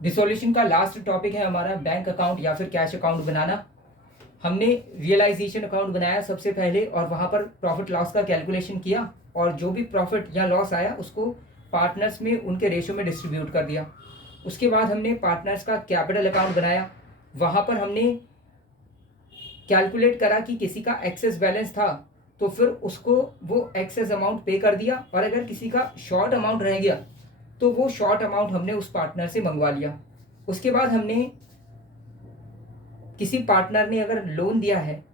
Dissolution का last topic है हमारा बैंक अकाउंट या फिर कैश अकाउंट बनाना। हमने रियलाइजेशन अकाउंट बनाया सबसे पहले और वहाँ पर प्रॉफिट लॉस का कैलकुलेशन किया और जो भी प्रॉफिट या लॉस आया उसको पार्टनर्स में उनके रेशो में डिस्ट्रीब्यूट कर दिया। उसके बाद हमने पार्टनर्स का कैपिटल अकाउंट बनाया। वहाँ पर हमने कैलकुलेट करा कि किसी का एक्सेस बैलेंस था तो फिर उसको वो एक्सेस अमाउंट पे कर दिया, और अगर किसी का शॉर्ट अमाउंट रह गया तो वो शॉर्ट अमाउंट हमने उस पार्टनर से मंगवा लिया। उसके बाद हमने किसी पार्टनर ने अगर लोन दिया है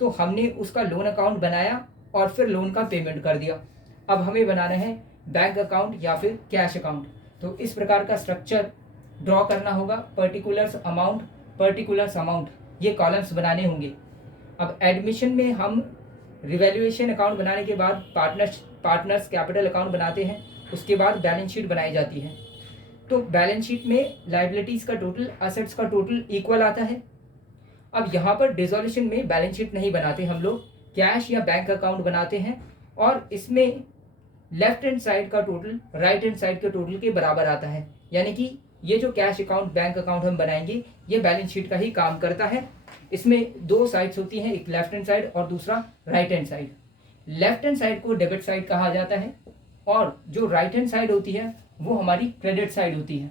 तो हमने उसका लोन अकाउंट बनाया और फिर लोन का पेमेंट कर दिया। अब हमें बनाना है बैंक अकाउंट या फिर कैश अकाउंट। तो इस प्रकार का स्ट्रक्चर ड्रॉ करना होगा। पर्टिकुलर्स अमाउंट ये कॉलम्स बनाने होंगे। अब एडमिशन में हम रिवैल्यूएशन अकाउंट बनाने के बाद पार्टनर्स कैपिटल अकाउंट बनाते हैं। उसके बाद बैलेंस शीट बनाई जाती है। तो बैलेंस शीट में लाइबिलिटीज़ का टोटल, असेट्स का टोटल इक्वल आता है। अब यहाँ पर डिसोल्यूशन में बैलेंस शीट नहीं बनाते हम लोग, कैश या बैंक अकाउंट बनाते हैं और इसमें लेफ्ट हैंड साइड का टोटल राइट हैंड साइड के टोटल के बराबर आता है। यानी कि ये जो कैश अकाउंट बैंक अकाउंट हम बनाएंगे ये बैलेंस शीट का ही काम करता है। इसमें दो साइड्स होती हैं, एक लेफ्ट हैंड साइड और दूसरा right hand side. Left hand side को डेबिट साइड कहा जाता है और जो राइट हैंड साइड होती है वो हमारी क्रेडिट साइड होती है।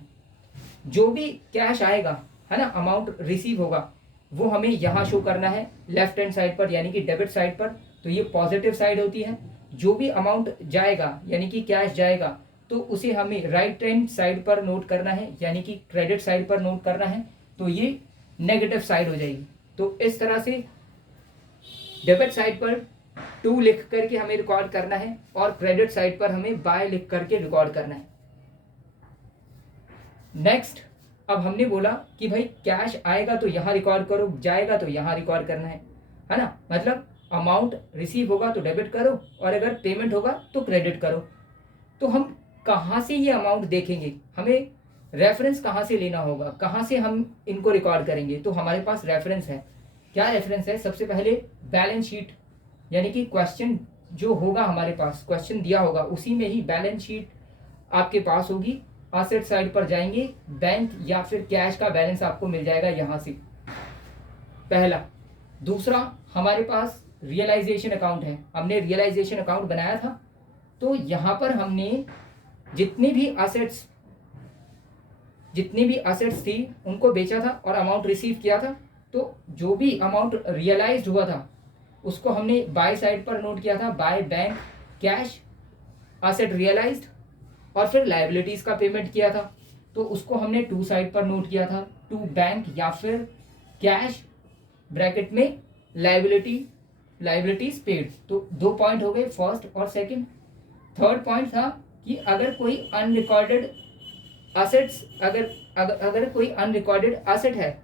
जो भी कैश आएगा है ना, अमाउंट रिसीव होगा, वो हमें यहाँ शो करना है लेफ्ट हैंड साइड पर यानी कि डेबिट साइड पर, तो ये पॉजिटिव साइड होती है। जो भी अमाउंट जाएगा यानी कि कैश जाएगा तो उसे हमें राइट हैंड साइड पर नोट करना है यानी कि क्रेडिट साइड पर नोट करना है, तो ये नेगेटिव साइड हो जाएगी। तो इस तरह से डेबिट साइड पर 2 लिख करके हमें रिकॉर्ड करना है और क्रेडिट साइड पर हमें बाय लिख करके रिकॉर्ड करना है। नेक्स्ट, अब हमने बोला कि भाई कैश आएगा तो यहाँ रिकॉर्ड करो, जाएगा तो यहाँ रिकॉर्ड करना है ना। मतलब अमाउंट रिसीव होगा तो डेबिट करो और अगर पेमेंट होगा तो क्रेडिट करो। तो हम कहाँ से ये अमाउंट देखेंगे, हमें रेफरेंस कहाँ से लेना होगा, कहाँ से हम इनको रिकॉर्ड करेंगे। तो हमारे पास रेफरेंस है। क्या रेफरेंस है? सबसे पहले बैलेंस शीट, यानी कि क्वेश्चन जो होगा हमारे पास, क्वेश्चन दिया होगा उसी में ही बैलेंस शीट आपके पास होगी। असेट साइड पर जाएंगे, बैंक या फिर कैश का बैलेंस आपको मिल जाएगा यहाँ से, पहला। दूसरा, हमारे पास रियलाइजेशन अकाउंट है। हमने रियलाइजेशन अकाउंट बनाया था तो यहाँ पर हमने जितनी भी असेट्स थी उनको बेचा था और अमाउंट रिसीव किया था। तो जो भी अमाउंट रियलाइज हुआ था उसको हमने बाय साइड पर नोट किया था, by bank cash asset realised, और फिर लाइबिलिटीज का पेमेंट किया था तो उसको हमने टू साइड पर नोट किया था, टू बैंक या फिर कैश ब्रैकेट में लाइबिलिटीज पेड। तो 2 पॉइंट हो गए, फर्स्ट और सेकंड। थर्ड पॉइंट था कि अगर कोई अनरिकॉर्डेड असेट्स, अगर कोई अनरिकॉर्डेड असेट है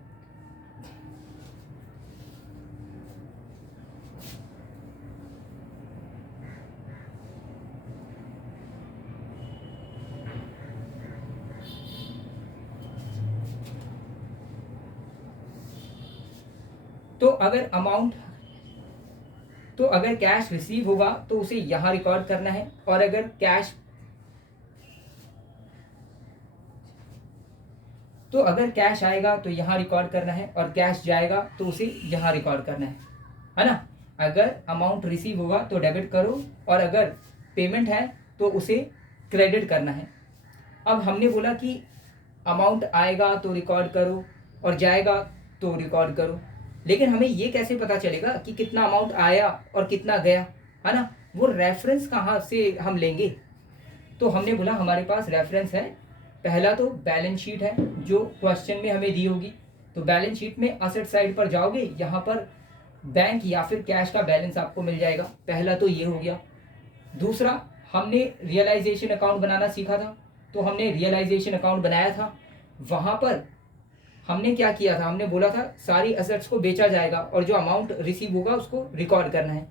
तो अगर कैश रिसीव होगा तो उसे यहां रिकॉर्ड करना है, और अगर कैश आएगा तो यहां रिकॉर्ड करना है और कैश जाएगा तो उसे यहां रिकॉर्ड करना है ना। अगर अमाउंट रिसीव होगा तो डेबिट करो और अगर पेमेंट है तो उसे क्रेडिट करना है। अब हमने बोला कि अमाउंट आएगा तो रिकॉर्ड करो और जाएगा तो रिकॉर्ड करो, लेकिन हमें ये कैसे पता चलेगा कि कितना अमाउंट आया और कितना गया, है ना। वो रेफरेंस कहाँ से हम लेंगे? तो हमने बोला हमारे पास रेफरेंस है। पहला तो बैलेंस शीट है जो क्वेश्चन में हमें दी होगी। तो बैलेंस शीट में असेट साइड पर जाओगे, यहाँ पर बैंक या फिर कैश का बैलेंस आपको मिल जाएगा। पहला तो ये हो गया। दूसरा, हमने रियलाइजेशन अकाउंट बनाना सीखा था तो हमने रियलाइजेशन अकाउंट बनाया था। वहाँ पर हमने क्या किया था, हमने बोला था सारी असेट्स को बेचा जाएगा और जो अमाउंट रिसीव होगा उसको रिकॉर्ड करना है।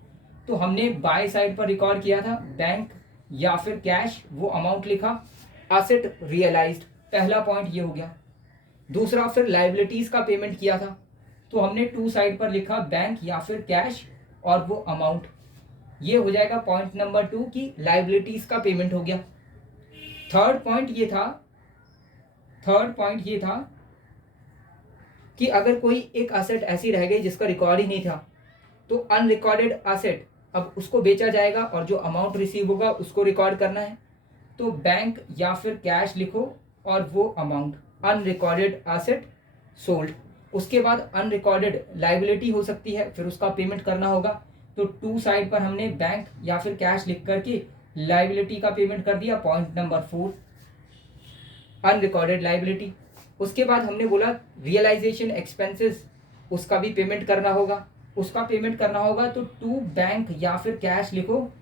तो हमने बाय साइड पर रिकॉर्ड किया था बैंक या फिर कैश, वो अमाउंट लिखा, असेट रियलाइज्ड, पहला पॉइंट ये हो गया। दूसरा, फिर लाइबिलिटीज का पेमेंट किया था तो हमने टू साइड पर लिखा बैंक या फिर कैश और वो अमाउंट, ये हो जाएगा पॉइंट नंबर 2 की लाइबिलिटीज का पेमेंट हो गया। थर्ड पॉइंट ये था कि अगर कोई एक असेट ऐसी रह गई जिसका रिकॉर्ड ही नहीं था, तो अनरिकॉर्डेड असेट अब उसको बेचा जाएगा और जो अमाउंट रिसीव होगा उसको रिकॉर्ड करना है। तो बैंक या फिर कैश लिखो और वो अमाउंट, अनरिकॉर्डेड असेट सोल्ड। उसके बाद अनरिकॉर्डेड लाइबिलिटी हो सकती है, फिर उसका पेमेंट करना होगा। तो टू साइड पर हमने बैंक या फिर कैश लिख करके लाइबिलिटी का पेमेंट कर दिया, पॉइंट नंबर 4, अनरिकॉर्डेड लाइबिलिटी। उसके बाद हमने बोला रियलाइजेशन एक्सपेंसेस, उसका भी पेमेंट करना होगा। तो टू बैंक या फिर कैश लिखो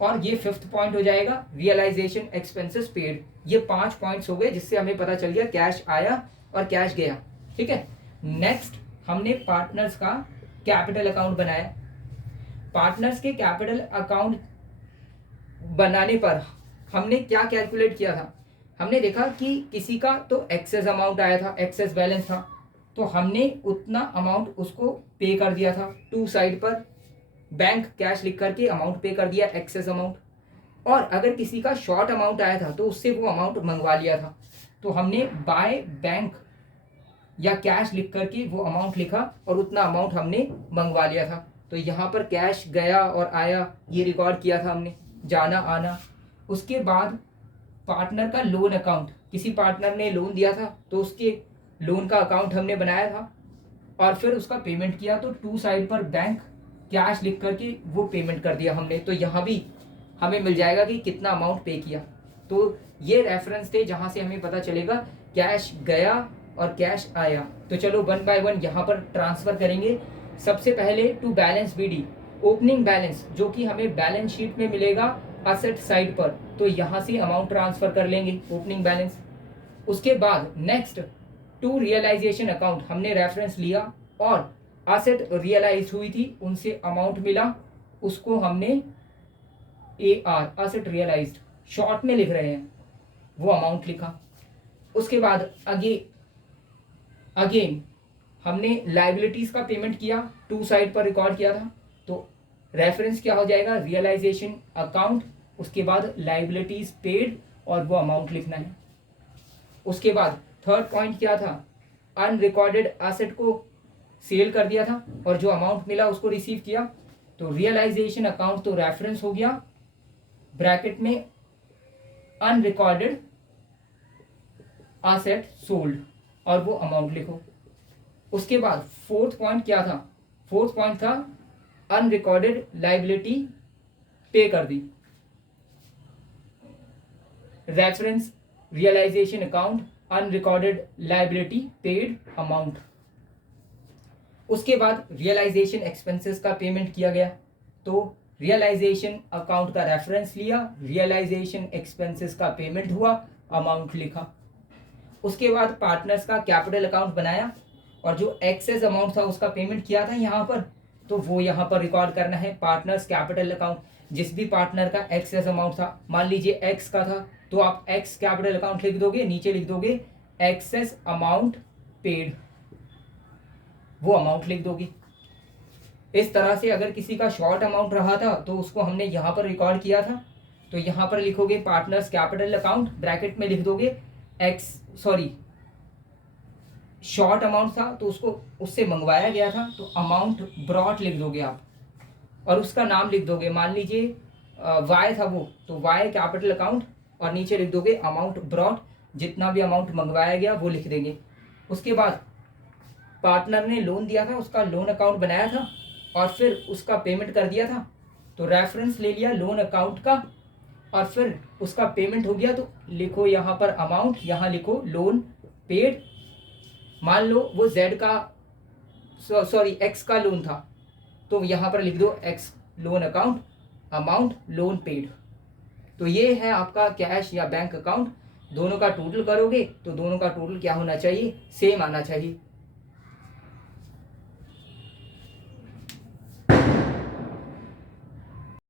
और ये 5th पॉइंट हो जाएगा रियलाइजेशन एक्सपेंसेस पेड। ये 5 पॉइंट्स हो गए जिससे हमें पता चल गया कैश आया और कैश गया। ठीक है, नेक्स्ट हमने पार्टनर्स का कैपिटल अकाउंट बनाया। पार्टनर्स के कैपिटल अकाउंट बनाने पर हमने क्या कैलकुलेट किया था, हमने देखा कि किसी का तो एक्सेस अमाउंट आया था, एक्सेस बैलेंस था, तो हमने उतना अमाउंट उसको पे कर दिया था। टू साइड पर बैंक कैश लिख करके अमाउंट पे कर दिया, एक्सेस अमाउंट। और अगर किसी का शॉर्ट अमाउंट आया था तो उससे वो अमाउंट मंगवा लिया था, तो हमने बाय बैंक या कैश लिख करके वो अमाउंट लिखा और उतना अमाउंट हमने मंगवा लिया था। तो यहाँ पर कैश गया और आया ये रिकॉर्ड किया था हमने, जाना आना। उसके बाद पार्टनर का लोन अकाउंट, किसी पार्टनर ने लोन दिया था तो उसके लोन का अकाउंट हमने बनाया था और फिर उसका पेमेंट किया। तो टू साइड पर बैंक कैश लिख करके वो पेमेंट कर दिया हमने। तो यहाँ भी हमें मिल जाएगा कि कितना अमाउंट पे किया। तो ये रेफरेंस थे जहाँ से हमें पता चलेगा कैश गया और कैश आया। तो चलो 1 बाय 1 यहाँ पर ट्रांसफर करेंगे। सबसे पहले to balance BD, opening balance जो कि हमें बैलेंस शीट में मिलेगा असेट साइड पर, तो यहाँ से अमाउंट ट्रांसफर कर लेंगे ओपनिंग बैलेंस। उसके बाद नेक्स्ट टू रियलाइजेशन अकाउंट, हमने रेफरेंस लिया और असेट रियलाइज हुई थी, उनसे अमाउंट मिला, उसको हमने AR असेट रियलाइज्ड शॉर्ट में लिख रहे हैं, वो अमाउंट लिखा। उसके बाद अगेन हमने लाइबिलिटीज का पेमेंट किया, टू साइड पर रिकॉर्ड किया था, तो रेफरेंस क्या हो जाएगा रियलाइजेशन अकाउंट, उसके बाद लाइबिलिटीज पेड और वो अमाउंट लिखना है। उसके बाद थर्ड पॉइंट क्या था, अनरिकॉर्डेड एसेट को सेल कर दिया था और जो अमाउंट मिला उसको रिसीव किया। तो रियलाइजेशन अकाउंट तो रेफरेंस हो गया, ब्रैकेट में अनरिकॉर्डेड एसेट सोल्ड और वो अमाउंट लिखो। उसके बाद फोर्थ पॉइंट क्या था, फोर्थ पॉइंट था अनरिकॉर्डेड लाइबिलिटी पे कर दी, reference realisation account unrecorded liability paid amount. उसके बाद रियलाइजेशन एक्सपेंसेस का पेमेंट किया गया, तो रियलाइजेशन अकाउंट का रेफरेंस लिया, रियलाइजेशन एक्सपेंसेस का पेमेंट हुआ, अमाउंट लिखा। उसके बाद पार्टनर्स का कैपिटल अकाउंट बनाया और जो एक्सेस अमाउंट था उसका पेमेंट किया था यहाँ पर, तो वो यहाँ पर रिकॉर्ड करना है पार्टनर्स कैपिटल अकाउंट। जिस भी पार्टनर का एक्सेस अमाउंट था, मान लीजिए एक्स का था, तो आप एक्स कैपिटल अकाउंट लिख दोगे, नीचे लिख दोगे एक्सेस अमाउंट पेड, वो अमाउंट लिख दोगे। इस तरह से अगर किसी का शॉर्ट अमाउंट रहा था तो उसको हमने यहाँ पर रिकॉर्ड किया था, तो यहाँ पर लिखोगे पार्टनर्स कैपिटल अकाउंट, ब्रैकेट में लिख दोगे शॉर्ट अमाउंट था तो उसको उससे मंगवाया गया था, तो अमाउंट ब्रॉट लिख दोगे आप और उसका नाम लिख दोगे, मान लीजिए वाई था वो, तो वाई कैपिटल अकाउंट और नीचे लिख दोगे अमाउंट ब्रॉट, जितना भी अमाउंट मंगवाया गया वो लिख देंगे। उसके बाद पार्टनर ने लोन दिया था, उसका लोन अकाउंट बनाया था और फिर उसका पेमेंट कर दिया था, तो रेफरेंस ले लिया लोन अकाउंट का और फिर उसका पेमेंट हो गया, तो लिखो यहाँ पर अमाउंट, यहाँ लिखो लोन पेड। मान लो वो एक्स का लोन था, तो यहाँ पर लिख दो x loan account amount loan paid. तो ये है आपका कैश या बैंक अकाउंट। दोनों का टोटल करोगे तो दोनों का टोटल क्या होना चाहिए, सेम आना चाहिए।